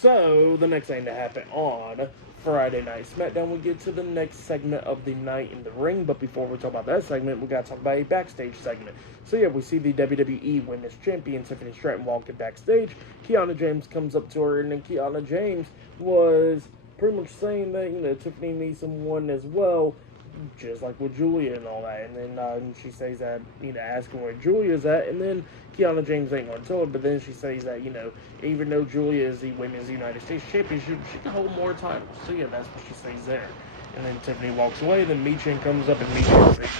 So, the next thing to happen on Friday Night SmackDown, we get to the next segment of the night in the ring. But before we talk about that segment, we got to talk about a backstage segment. So, yeah, we see the WWE Women's Champion, Tiffany Stratton, walking backstage. Kiana James comes up to her, and then Kiana James was pretty much saying that, Tiffany needs someone as well, just like with Julia and all that. And then she says that, asking where Julia's at, and then Kiana James ain't going to tell her, but then she says that, even though Julia is the Women's United States Championship, she can hold more titles. So, yeah, that's what she says there. And then Tiffany walks away, then Michin comes up, and Michin says that,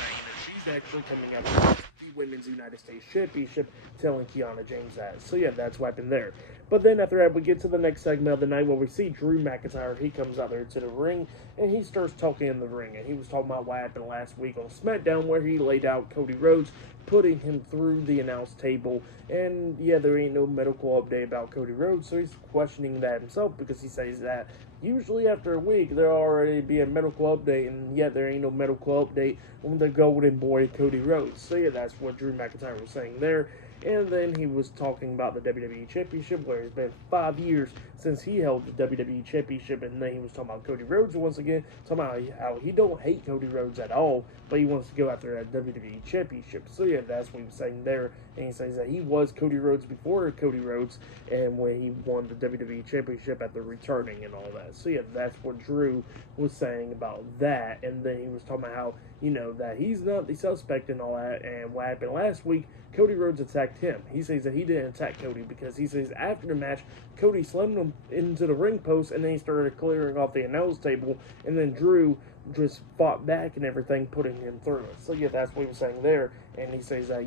she's actually coming up with the Women's United States Championship, telling Kiana James that. So, yeah, that's what happened there. But then after that, we get to the next segment of the night where we see Drew McIntyre. He comes out there to the ring, and he starts talking in the ring. And he was talking about what happened last week on SmackDown, where he laid out Cody Rhodes, putting him through the announce table. And, yeah, there ain't no medical update about Cody Rhodes, so he's questioning that himself, because he says that usually after a week, there'll already be a medical update, and yet there ain't no medical update on the golden boy, Cody Rhodes. So, yeah, that's what Drew McIntyre was saying there. And then he was talking about the WWE Championship, where it's been 5 years since he held the WWE Championship. And then he was talking about Cody Rhodes once again, talking about how he don't hate Cody Rhodes at all, but he wants to go after that WWE Championship. So, yeah, that's what he was saying there. And he says that he was Cody Rhodes before Cody Rhodes, and when he won the WWE Championship after returning and all that. So, yeah, that's what Drew was saying about that. And then he was talking about how, that he's not the suspect and all that. And what happened last week, Cody Rhodes attacked him. He says that he didn't attack Cody, because he says after the match, Cody slammed him into the ring post, and then he started clearing off the announce table, and then Drew just fought back and everything, putting him through it. So, yeah, that's what he was saying there. And he says that,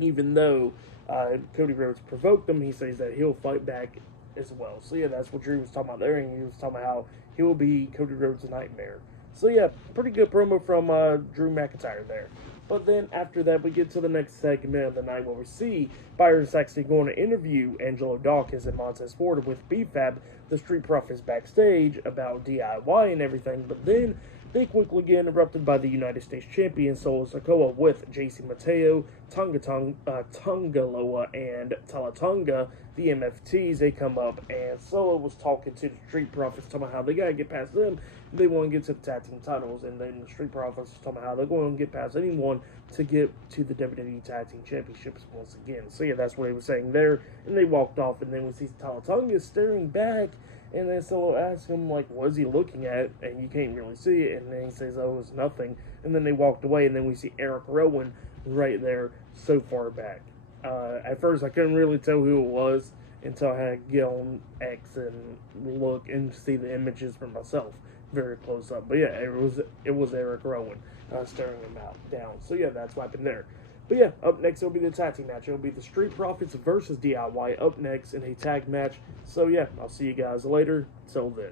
even though Cody Rhodes provoked him, he says that he'll fight back as well. So, yeah, that's what Drew was talking about there, and he was talking about how he'll be Cody Rhodes' nightmare. So, yeah, pretty good promo from Drew McIntyre there. But then after that, we get to the next segment of the night where we see Byron Saxton going to interview Angelo Dawkins and Montez Ford with BFAB, the Street Profits, backstage about DIY and everything. But then they quickly get interrupted by the United States Champion Solo Sikoa with JC Mateo, Tungaloa, and Talatonga, the MFTs. They come up, and Solo was talking to the Street Profits, talking about how they got to get past them. They want to get to the tag team titles, and then the Street Profits was talking about how they're going to get past anyone to get to the WWE Tag Team Championships once again. So, yeah, that's what he was saying there. And they walked off, and then we see Talatonga staring back, and then Solo asks him, like, what is he looking at? And you can't really see it. And then he says, oh, it's nothing. And then they walked away, and then we see Eric Rowan right there so far back. At first, I couldn't really tell who it was until I had to get on X and look and see the images for myself very close up. But, yeah, it was Eric Rowan staring him down. So, yeah, that's what happened there. But yeah, up next it'll be the tag team match. It'll be the Street Profits versus DIY up next in a tag match. So yeah, I'll see you guys later. Till then.